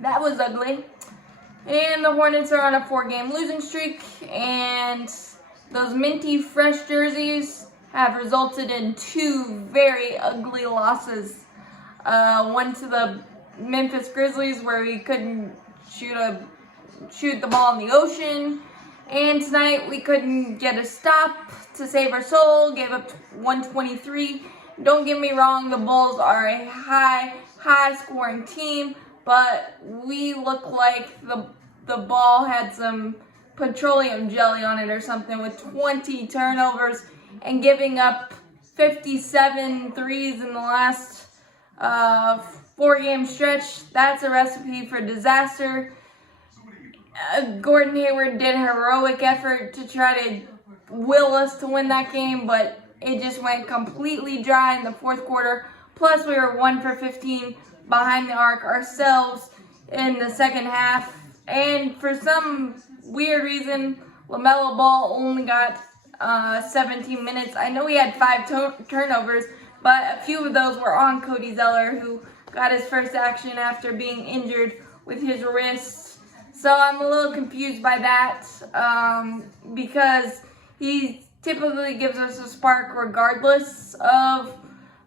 That was ugly. And the Hornets are on a 4-game losing streak, and those minty fresh jerseys have resulted in 2 very ugly losses. One to the Memphis Grizzlies, where we couldn't shoot the ball in the ocean, and tonight we couldn't get a stop to save our soul, gave up 123. Don't get me wrong, the Bulls are a high scoring team, but we look like the ball had some petroleum jelly on it or something, with 20 turnovers and giving up 57 threes in the last 4-game stretch. That's a recipe for disaster. Gordon Hayward did a heroic effort to try to will us to win that game, but it just went completely dry in the fourth quarter. Plus, we were 1 for 15 behind the arc ourselves in the second half. And for some weird reason, LaMelo Ball only got 17 minutes. I know he had 5 turnovers, but a few of those were on Cody Zeller, who got his first action after being injured with his wrist. So I'm a little confused by that because he typically gives us a spark regardless of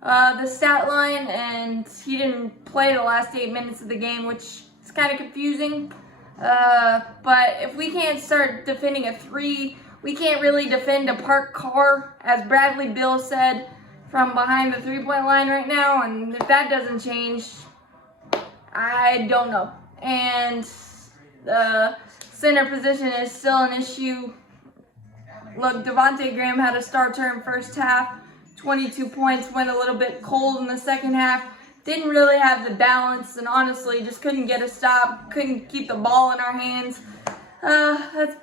the stat line, and he didn't play the last 8 minutes of the game, which is kind of confusing. But if we can't start defending a 3, we can't really defend a parked car, as Bradley Beal said, from behind the 3-point line right now. And if that doesn't change, I don't know. And the center position is still an issue. Look, Devontae Graham had a star turn first half, 22 points, went a little bit cold in the second half. Didn't really have the balance, and honestly just couldn't get a stop, couldn't keep the ball in our hands. That's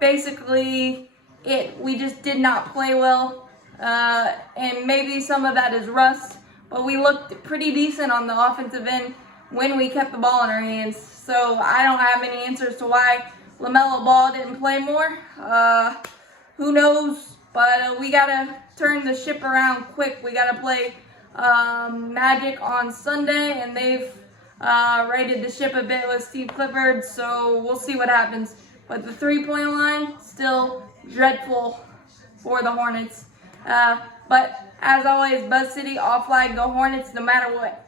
basically it. We just did not play well, and maybe some of that is rust, but we looked pretty decent on the offensive end when we kept the ball in our hands. So I don't have any answers to why LaMelo Ball didn't play more. Who knows? But we got to turn the ship around quick. We got to play Magic on Sunday, and they've raided the ship a bit with Steve Clifford, so we'll see what happens. But the 3-point line, still dreadful for the Hornets. But as always, Buzz City, all flag, go Hornets, no matter what.